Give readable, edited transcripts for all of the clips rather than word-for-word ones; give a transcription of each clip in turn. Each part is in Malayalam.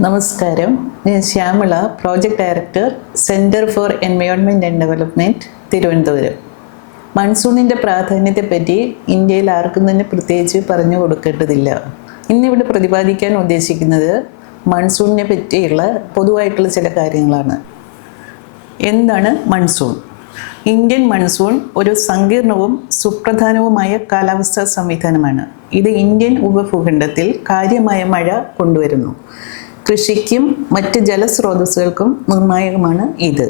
നമസ്കാരം. ഞാൻ Shyamala, project director, centre for environment and development, Thiruvananthapuram. മൺസൂണിൻ്റെ പ്രാധാന്യത്തെപ്പറ്റി ഇന്ത്യയിൽ ആർക്കും തന്നെ പ്രത്യേകിച്ച് പറഞ്ഞു കൊടുക്കേണ്ടതില്ല. ഇന്നിവിടെ പ്രതിപാദിക്കാൻ ഉദ്ദേശിക്കുന്നത് മൺസൂണിനെ പറ്റിയുള്ള പൊതുവായിട്ടുള്ള ചില കാര്യങ്ങളാണ്. എന്താണ് മൺസൂൺ? ഇന്ത്യൻ മൺസൂൺ ഒരു സങ്കീർണവും സുപ്രധാനവുമായ കാലാവസ്ഥാ സംവിധാനമാണ്. ഇത് ഇന്ത്യൻ ഉപഭൂഖണ്ഡത്തിൽ കാര്യമായ മഴ കൊണ്ടുവരുന്നു. കൃഷിക്കും മറ്റ് ജലസ്രോതസ്സുകൾക്കും നിർണായകമാണ് ഇത്.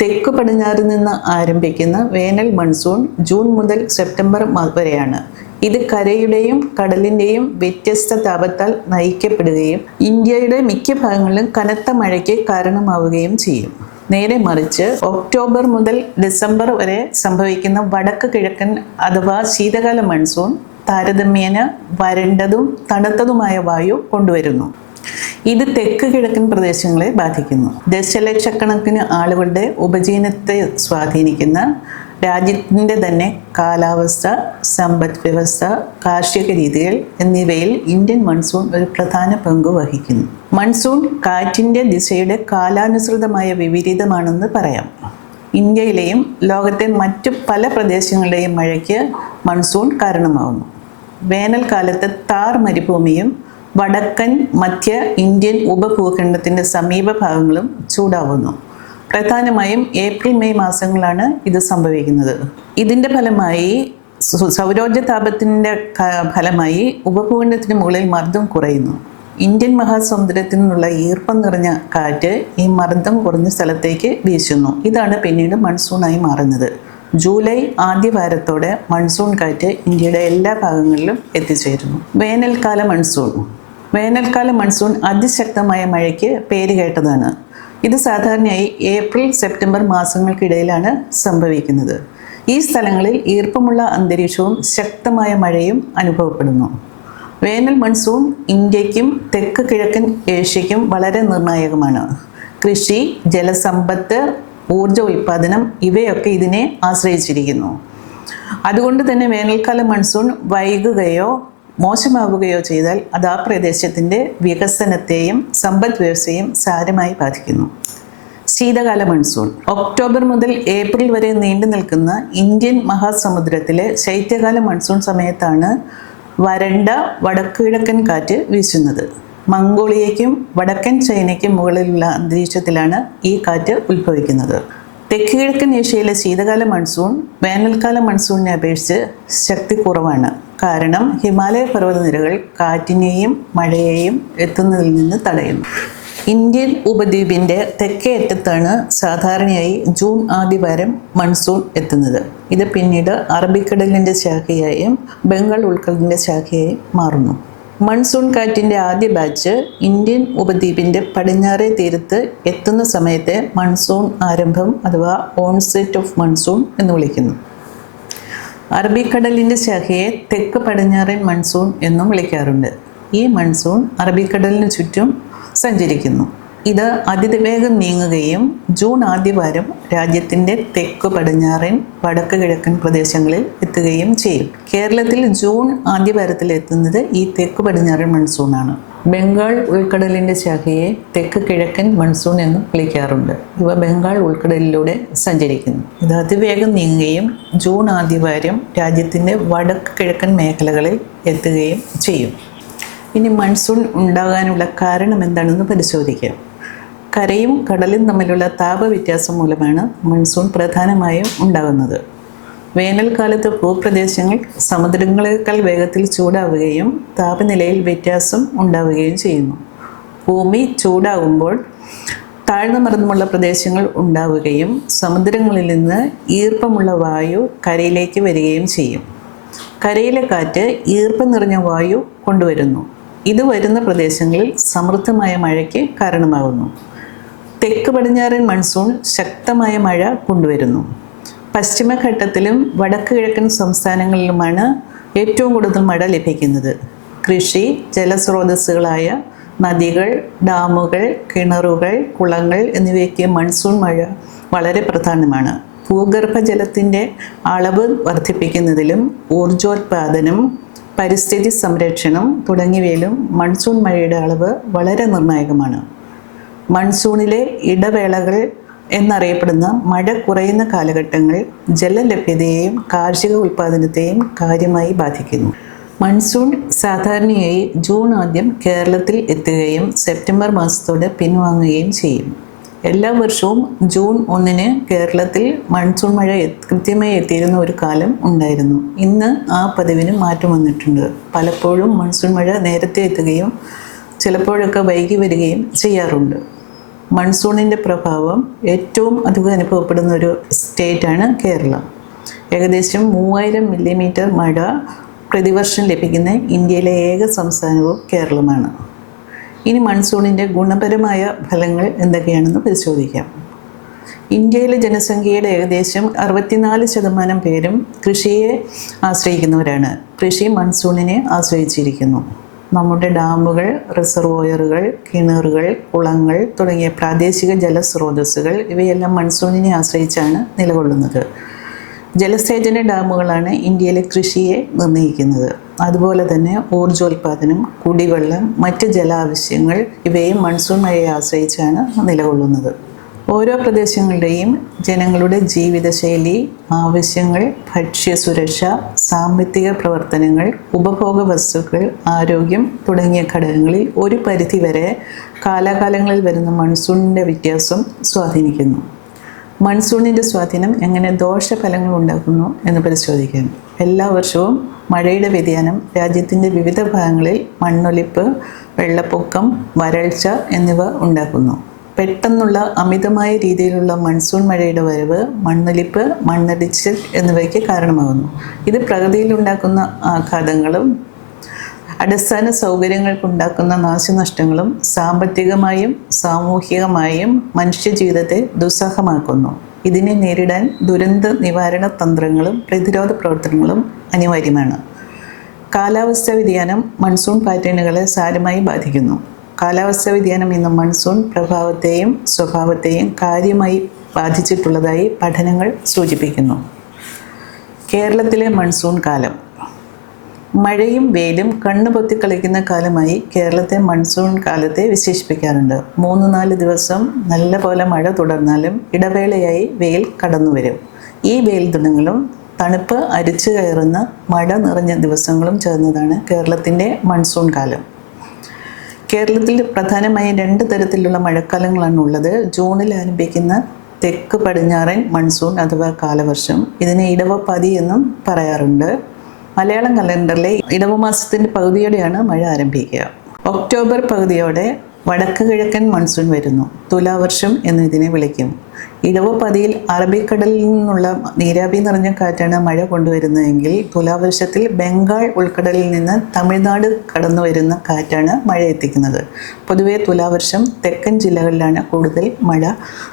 തെക്കു പടിഞ്ഞാറ് നിന്ന് ആരംഭിക്കുന്ന വേനൽ മൺസൂൺ ജൂൺ മുതൽ സെപ്റ്റംബർ വരെയാണ്. ഇത് കരയുടെയും കടലിൻ്റെയും വ്യത്യസ്ത താപത്താൽ നയിക്കപ്പെടുകയും ഇന്ത്യയുടെ മിക്ക ഭാഗങ്ങളിലും കനത്ത മഴയ്ക്ക് കാരണമാവുകയും ചെയ്യും. നേരെ മറിച്ച് ഒക്ടോബർ മുതൽ ഡിസംബർ വരെ സംഭവിക്കുന്ന വടക്ക് കിഴക്കൻ അഥവാ ശീതകാല മൺസൂൺ താരതമ്യേന വരണ്ടതും തണുത്തതുമായ വായു കൊണ്ടുവരുന്നു. ഇത് തെക്ക് കിഴക്കൻ പ്രദേശങ്ങളെ ബാധിക്കുന്നു. ദശലക്ഷക്കണക്കിന് ആളുകളുടെ ഉപജീവനത്തെ സ്വാധീനിക്കുന്ന രാജ്യത്തിൻ്റെ തന്നെ കാലാവസ്ഥ, സമ്പദ് വ്യവസ്ഥ, കാർഷിക രീതികൾ എന്നിവയിൽ ഇന്ത്യൻ മൺസൂൺ ഒരു പ്രധാന പങ്ക് വഹിക്കുന്നു. മൺസൂൺ കാറ്റിൻ്റെ ദിശയുടെ കാലാനുസൃതമായ വിപരീതമാണെന്ന് പറയാം. ഇന്ത്യയിലെയും ലോകത്തെ മറ്റു പല പ്രദേശങ്ങളുടെയും മഴയ്ക്ക് മൺസൂൺ കാരണമാവുന്നു. വേനൽക്കാലത്ത് താർ മരുഭൂമിയും വടക്കൻ മധ്യ ഇന്ത്യൻ ഉപഭൂഖണ്ഡത്തിൻ്റെ സമീപ ഭാഗങ്ങളും ചൂടാവുന്നു. പ്രധാനമായും ഏപ്രിൽ മെയ് മാസങ്ങളാണ് ഇത് സംഭവിക്കുന്നത്. ഇതിൻ്റെ ഫലമായി സൗരോർജ്ജ താപത്തിൻ്റെ ഫലമായി ഉപഭൂഖണ്ഡത്തിന് മുകളിൽ മർദ്ദം കുറയുന്നു. ഇന്ത്യൻ മഹാസമുദ്രത്തിൽ നിന്നുള്ള ഈർപ്പം നിറഞ്ഞ കാറ്റ് ഈ മർദ്ദം കുറഞ്ഞ സ്ഥലത്തേക്ക് വീശുന്നു. ഇതാണ് പിന്നീട് മൺസൂണായി മാറുന്നത്. ജൂലൈ ആദ്യവാരത്തോടെ മൺസൂൺ കാറ്റ് ഇന്ത്യയുടെ എല്ലാ ഭാഗങ്ങളിലും എത്തിച്ചേരുന്നു. വേനൽക്കാല മൺസൂൺ അതിശക്തമായ മഴയ്ക്ക് പേരുകേട്ടതാണ്. ഇത് സാധാരണയായി ഏപ്രിൽ സെപ്റ്റംബർ മാസങ്ങൾക്കിടയിലാണ് സംഭവിക്കുന്നത്. ഈ സ്ഥലങ്ങളിൽ ഈർപ്പമുള്ള അന്തരീക്ഷവും ശക്തമായ മഴയും അനുഭവപ്പെടുന്നു. വേനൽ മൺസൂൺ ഇന്ത്യക്കും തെക്ക് കിഴക്കൻ ഏഷ്യയ്ക്കും വളരെ നിർണായകമാണ്. കൃഷി, ജലസമ്പത്ത്, ഊർജ ഉൽപ്പാദനം ഇവയൊക്കെ ഇതിനെ ആശ്രയിച്ചിരിക്കുന്നു. അതുകൊണ്ട് തന്നെ വേനൽക്കാല മൺസൂൺ വൈകുകയോ മോശമാവുകയോ ചെയ്താൽ അത് ആ പ്രദേശത്തിൻ്റെ വികസനത്തെയും സമ്പദ് വ്യവസ്ഥയും സാരമായി ബാധിക്കുന്നു. ശീതകാല മൺസൂൺ ഒക്ടോബർ മുതൽ ഏപ്രിൽ വരെ നീണ്ടു നിൽക്കുന്ന ഇന്ത്യൻ മഹാസമുദ്രത്തിലെ ശൈത്യകാല മൺസൂൺ സമയത്താണ് വരണ്ട വടക്കുകിഴക്കൻ കാറ്റ് വീശുന്നത്. മംഗോളിയയ്ക്കും വടക്കൻ ചൈനയ്ക്കും മുകളിലുള്ള അന്തരീക്ഷത്തിലാണ് ഈ കാറ്റ് ഉത്ഭവിക്കുന്നത്. തെക്ക് കിഴക്കൻ ഏഷ്യയിലെ ശീതകാല മൺസൂൺ വേനൽക്കാല മൺസൂണിനെ അപേക്ഷിച്ച് ശക്തി കുറവാണ്. കാരണം ഹിമാലയ പർവ്വതനിരകൾ കാറ്റിനെയും മഴയെയും എത്തുന്നതിൽ നിന്ന് തടയുന്നു. ഇന്ത്യൻ ഉപദ്വീപിൻ്റെ തെക്കേ അറ്റത്താണ് സാധാരണയായി ജൂൺ ആദ്യവാരം മൺസൂൺ എത്തുന്നത്. ഇത് പിന്നീട് അറബിക്കടലിൻ്റെ ശാഖയായും ബംഗാൾ ഉൾക്കടലിൻ്റെ ശാഖയായും മാറുന്നു. മൺസൂൺ കാറ്റിൻ്റെ ആദ്യ ബാച്ച് ഇന്ത്യൻ ഉപദ്വീപിൻ്റെ പടിഞ്ഞാറേ തീരത്ത് എത്തുന്ന സമയത്തെ മൺസൂൺ ആരംഭം അഥവാ ഓൺസെറ്റ് ഓഫ് മൺസൂൺ എന്ന് വിളിക്കുന്നു. അറബിക്കടലിൻ്റെ ശാഖയെ തെക്ക് പടിഞ്ഞാറൻ മൺസൂൺ എന്നും വിളിക്കാറുണ്ട്. ഈ മൺസൂൺ അറബിക്കടലിന് ചുറ്റും സഞ്ചരിക്കുന്നു. ഇത് അതിവേഗം നീങ്ങുകയും ജൂൺ ആദ്യവാരം രാജ്യത്തിൻ്റെ തെക്ക് പടിഞ്ഞാറൻ വടക്ക് കിഴക്കൻ പ്രദേശങ്ങളിൽ എത്തുകയും ചെയ്യും. കേരളത്തിൽ ജൂൺ ആദ്യവാരത്തിൽ എത്തുന്നത് ഈ തെക്ക് പടിഞ്ഞാറൻ മൺസൂണാണ്. ബംഗാൾ ഉൾക്കടലിൻ്റെ ശാഖയെ തെക്ക് കിഴക്കൻ മൺസൂൺ എന്നും വിളിക്കാറുണ്ട്. ഇവ ബംഗാൾ ഉൾക്കടലിലൂടെ സഞ്ചരിക്കുന്നു. ഇത് അതിവേഗം നീങ്ങുകയും ജൂൺ ആദ്യവാരം രാജ്യത്തിൻ്റെ വടക്ക് കിഴക്കൻ മേഖലകളിൽ എത്തുകയും ചെയ്യും. ഇനി മൺസൂൺ ഉണ്ടാകാനുള്ള കാരണം എന്താണെന്ന് പരിശോധിക്കാം. കരയും കടലും തമ്മിലുള്ള താപവ്യത്യാസം മൂലമാണ് മൺസൂൺ പ്രധാനമായും ഉണ്ടാകുന്നത്. വേനൽക്കാലത്ത് ഭൂപ്രദേശങ്ങൾ സമുദ്രങ്ങളേക്കാൾ വേഗത്തിൽ ചൂടാവുകയും താപനിലയിൽ വ്യത്യാസം ഉണ്ടാവുകയും ചെയ്യുന്നു. ഭൂമി ചൂടാകുമ്പോൾ താഴ്ന്ന മർദ്ദമുള്ള പ്രദേശങ്ങൾ ഉണ്ടാവുകയും സമുദ്രങ്ങളിൽ നിന്ന് ഈർപ്പമുള്ള വായു കരയിലേക്ക് വരികയും ചെയ്യും. കരയിലെ കാറ്റ് ഈർപ്പം നിറഞ്ഞ വായു കൊണ്ടുവരുന്നു. ഇത് വരുന്ന പ്രദേശങ്ങളിൽ സമൃദ്ധമായ മഴയ്ക്ക് കാരണമാകുന്നു. തെക്ക് പടിഞ്ഞാറൻ മൺസൂൺ ശക്തമായ മഴ കൊണ്ടുവരുന്നു. പശ്ചിമഘട്ടത്തിലും വടക്ക് കിഴക്കൻ സംസ്ഥാനങ്ങളിലുമാണ് ഏറ്റവും കൂടുതൽ മഴ ലഭിക്കുന്നത്. കൃഷി, ജലസ്രോതസ്സുകളായ നദികൾ, ഡാമുകൾ, കിണറുകൾ, കുളങ്ങൾ എന്നിവയ്ക്ക് മൺസൂൺ മഴ വളരെ പ്രധാനമാണ്. ഭൂഗർഭജലത്തിൻ്റെ അളവ് വർദ്ധിപ്പിക്കുന്നതിലും ഊർജോത്പാദനം, പരിസ്ഥിതി സംരക്ഷണം തുടങ്ങിയവയിലും മൺസൂൺ മഴയുടെ അളവ് വളരെ നിർണായകമാണ്. മൺസൂണിലെ ഇടവേളകൾ എന്നറിയപ്പെടുന്ന മഴ കുറയുന്ന കാലഘട്ടങ്ങൾ ജലലഭ്യതയെയും കാർഷിക ഉൽപ്പാദനത്തെയും കാര്യമായി ബാധിക്കുന്നു. മൺസൂൺ സാധാരണയായി ജൂൺ ആദ്യം കേരളത്തിൽ എത്തുകയും സെപ്റ്റംബർ മാസത്തോടെ പിൻവാങ്ങുകയും ചെയ്യും. എല്ലാ വർഷവും ജൂൺ 1 കേരളത്തിൽ മൺസൂൺ മഴ കൃത്യമായി എത്തിയിരുന്ന ഒരു കാലം ഉണ്ടായിരുന്നു. ഇന്ന് ആ പതിവിന് മാറ്റം വന്നിട്ടുണ്ട്. പലപ്പോഴും മൺസൂൺ മഴ നേരത്തെ എത്തുകയും ചിലപ്പോഴൊക്കെ വൈകി വരികയും ചെയ്യാറുണ്ട്. മൺസൂണിൻ്റെ പ്രഭാവം ഏറ്റവും അധികം അനുഭവപ്പെടുന്ന ഒരു സ്റ്റേറ്റാണ് കേരളം. ഏകദേശം 3000 മില്ലിമീറ്റർ മഴ പ്രതിവർഷം ലഭിക്കുന്ന ഇന്ത്യയിലെ ഏക സംസ്ഥാനവും കേരളമാണ്. ഇനി മൺസൂണിൻ്റെ ഗുണപരമായ ഫലങ്ങൾ എന്തൊക്കെയാണെന്ന് പരിശോധിക്കാം. ഇന്ത്യയിലെ ജനസംഖ്യയുടെ ഏകദേശം 64% പേരും കൃഷിയെ ആശ്രയിക്കുന്നവരാണ്. കൃഷി മൺസൂണിനെ ആശ്രയിച്ചിരിക്കുന്നു. നമ്മുടെ ഡാമുകൾ, റിസർവോയറുകൾ, കിണറുകൾ, കുളങ്ങൾ തുടങ്ങിയ പ്രാദേശിക ജലസ്രോതസ്സുകൾ ഇവയെല്ലാം മൺസൂണിനെ ആശ്രയിച്ചാണ് നിലകൊള്ളുന്നത്. ജലസേചന ഡാമുകളാണ് ഇന്ത്യയിലെ കൃഷിയെ നിർണ്ണയിക്കുന്നത്. അതുപോലെ തന്നെ ഊർജോൽപാദനം, കുടിവെള്ളം, മറ്റ് ജലാവശ്യങ്ങൾ ഇവയും മൺസൂൺ മഴയെ ആശ്രയിച്ചാണ് നിലകൊള്ളുന്നത്. ഓരോ പ്രദേശങ്ങളുടെയും ജനങ്ങളുടെ ജീവിതശൈലി, ആവശ്യങ്ങൾ, ഭക്ഷ്യസുരക്ഷ, സാമ്പത്തിക പ്രവർത്തനങ്ങൾ, ഉപഭോഗ വസ്തുക്കൾ, ആരോഗ്യം തുടങ്ങിയ ഘടകങ്ങളിൽ ഒരു പരിധിവരെ കാലാകാലങ്ങളിൽ വരുന്ന മൺസൂണിൻ്റെ വ്യത്യാസം സ്വാധീനിക്കുന്നു. മൺസൂണിൻ്റെ സ്വാധീനം എങ്ങനെ ദോഷഫലങ്ങൾ ഉണ്ടാക്കുന്നു എന്ന് പരിശോധിക്കാം. എല്ലാ വർഷവും മഴയുടെ വ്യതിയാനം രാജ്യത്തിൻ്റെ വിവിധ ഭാഗങ്ങളിൽ മണ്ണൊലിപ്പ്, വെള്ളപ്പൊക്കം, വരൾച്ച എന്നിവ ഉണ്ടാക്കുന്നു. പെട്ടെന്നുള്ള അമിതമായ രീതിയിലുള്ള മൺസൂൺ മഴയുടെ വരവ് മണ്ണൊലിപ്പ്, മണ്ണിടിച്ചിൽ എന്നിവയ്ക്ക് കാരണമാകുന്നു. ഇത് പ്രകൃതിയിലുണ്ടാക്കുന്ന ആഘാതങ്ങളും അടിസ്ഥാന സൗകര്യങ്ങൾക്കുണ്ടാക്കുന്ന നാശനഷ്ടങ്ങളും സാമ്പത്തികമായും സാമൂഹികമായും മനുഷ്യജീവിതത്തെ ദുസ്സഹമാക്കുന്നു. ഇതിനെ നേരിടാൻ ദുരന്ത നിവാരണ തന്ത്രങ്ങളും പ്രതിരോധ പ്രവർത്തനങ്ങളും അനിവാര്യമാണ്. കാലാവസ്ഥാ വ്യതിയാനം മൺസൂൺ പാറ്റേണുകളെ സാരമായി ബാധിക്കുന്നു. കാലാവസ്ഥാ വ്യതിയാനം ഇന്ന് മൺസൂൺ പ്രഭാവത്തെയും സ്വഭാവത്തെയും കാര്യമായി ബാധിച്ചിട്ടുള്ളതായി പഠനങ്ങൾ സൂചിപ്പിക്കുന്നു. കേരളത്തിലെ മൺസൂൺ കാലം. മഴയും വെയിലും കണ്ണുപൊത്തി കളിക്കുന്ന കാലമായി കേരളത്തെ മൺസൂൺ കാലത്തെ വിശേഷിപ്പിക്കാറുണ്ട്. 3-4 ദിവസം നല്ല പോലെ മഴ തുടർന്നാലും ഇടവേളയായി വെയിൽ കടന്നു വരും. ഈ വെയിൽ ദിനങ്ങളും തണുപ്പ് അരിച്ചു കയറുന്ന മഴ നിറഞ്ഞ ദിവസങ്ങളും ചേർന്നതാണ് കേരളത്തിൻ്റെ മൺസൂൺ കാലം. കേരളത്തിൽ പ്രധാനമായും 2 തരത്തിലുള്ള മഴക്കാലങ്ങളാണ് ഉള്ളത്. ജൂണിൽ ആരംഭിക്കുന്ന തെക്ക് പടിഞ്ഞാറൻ മൺസൂൺ അഥവാ കാലവർഷം, ഇതിനെ ഇടവപ്പാതി എന്നും പറയാറുണ്ട്. മലയാളം കലണ്ടറിലെ ഇടവമാസത്തിൻ്റെ പകുതിയോടെയാണ് മഴ ആരംഭിക്കുക. ഒക്ടോബർ പകുതിയോടെ വടക്ക് കിഴക്കൻ മൺസൂൺ വരുന്നു. തുലാവർഷം എന്ന് ഇതിനെ വിളിക്കും. ഇടവപ്പാതിയിൽ അറബിക്കടലിൽ നിന്നുള്ള നീരാവി നിറഞ്ഞ കാറ്റാണ് മഴ കൊണ്ടുവരുന്നതെങ്കിൽ തുലാവർഷത്തിൽ ബംഗാൾ ഉൾക്കടലിൽ നിന്ന് തമിഴ്നാട് കടന്നു വരുന്ന കാറ്റാണ് മഴ എത്തിക്കുന്നത്. പൊതുവെ തുലാവർഷം തെക്കൻ ജില്ലകളിലാണ് കൂടുതൽ മഴ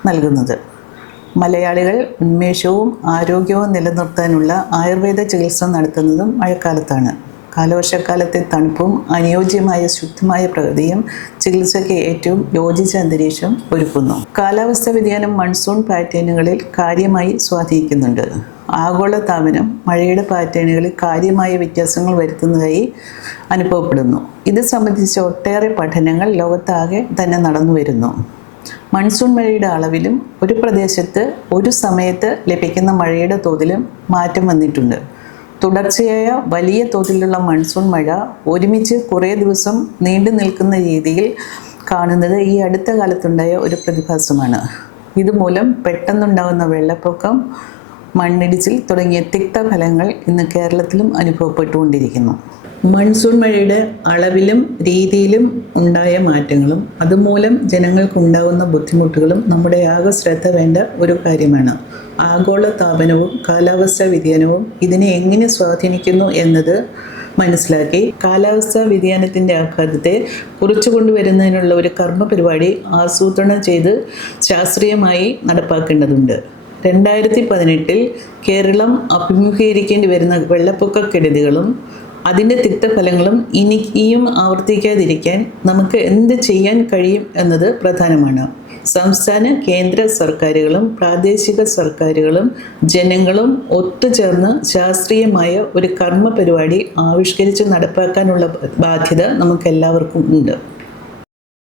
നൽകുന്നത്. മലയാളികൾ ഉന്മേഷവും ആരോഗ്യവും നിലനിർത്താനുള്ള ആയുർവേദ ചികിത്സ നടത്തുന്നതും മഴക്കാലത്താണ്. കാലവർഷക്കാലത്തെ തണുപ്പും അനുയോജ്യമായ ശുദ്ധമായ പ്രകൃതിയും ചികിത്സയ്ക്ക് ഏറ്റവും യോജിച്ച അന്തരീക്ഷം ഒരുക്കുന്നു. കാലാവസ്ഥാ വ്യതിയാനം മൺസൂൺ പാറ്റേണുകളിൽ കാര്യമായി സ്വാധീനിക്കുന്നുണ്ട്. ആഗോളതാപനം മഴയുടെ പാറ്റേണുകളിൽ കാര്യമായ വ്യത്യാസങ്ങൾ വരുത്തുന്നതായി അനുഭവപ്പെടുന്നു. ഇത് സംബന്ധിച്ച ഒട്ടേറെ പഠനങ്ങൾ ലോകത്താകെ തന്നെ നടന്നു വരുന്നു. മൺസൂൺ മഴയുടെ അളവിലും ഒരു പ്രദേശത്ത് ഒരു സമയത്ത് ലഭിക്കുന്ന മഴയുടെ തോതിലും മാറ്റം വന്നിട്ടുണ്ട്. തുടർച്ചയായ വലിയ തോതിലുള്ള മൺസൂൺ മഴ ഒരുമിച്ച് കുറേ ദിവസം നീണ്ടു നിൽക്കുന്ന രീതിയിൽ കാണുന്നത് ഈ അടുത്ത കാലത്തുണ്ടായ ഒരു പ്രതിഭാസമാണ്. ഇതുമൂലം പെട്ടെന്നുണ്ടാകുന്ന വെള്ളപ്പൊക്കം, മണ്ണിടിച്ചിൽ തുടങ്ങിയ തിക്തഫലങ്ങൾ ഇന്ന് കേരളത്തിലും അനുഭവപ്പെട്ടുകൊണ്ടിരിക്കുന്നു. മൺസൂൺ മഴയുടെ അളവിലും രീതിയിലും ഉണ്ടായ മാറ്റങ്ങളും അതുമൂലം ജനങ്ങൾക്കുണ്ടാകുന്ന ബുദ്ധിമുട്ടുകളും നമ്മുടെ ആകെ ശ്രദ്ധ വേണ്ട ഒരു കാര്യമാണ്. ആഗോള താപനവും കാലാവസ്ഥാ വ്യതിയാനവും ഇതിനെ എങ്ങനെ സ്വാധീനിക്കുന്നു എന്നത് മനസ്സിലാക്കി കാലാവസ്ഥാ വ്യതിയാനത്തിൻ്റെ ആഘാതത്തെ കുറച്ചു കൊണ്ടുവരുന്നതിനുള്ള ഒരു കർമ്മ പരിപാടി ആസൂത്രണം ചെയ്ത് ശാസ്ത്രീയമായി നടപ്പാക്കേണ്ടതുണ്ട്. 2018 കേരളം അഭിമുഖീകരിക്കേണ്ടി വരുന്ന വെള്ളപ്പൊക്ക കെടുതികളും അതിൻ്റെ തിക്തഫലങ്ങളും ഇനിയും ആവർത്തിക്കാതിരിക്കാൻ നമുക്ക് എന്ത് ചെയ്യാൻ കഴിയും എന്നത് പ്രധാനമാണ്. സംസ്ഥാന കേന്ദ്ര സർക്കാരുകളും പ്രാദേശിക സർക്കാരുകളും ജനങ്ങളും ഒത്തുചേർന്ന് ശാസ്ത്രീയമായ ഒരു കർമ്മ പരിപാടി ആവിഷ്കരിച്ച് നടപ്പാക്കാനുള്ള ബാധ്യത നമുക്കെല്ലാവർക്കും ഉണ്ട്.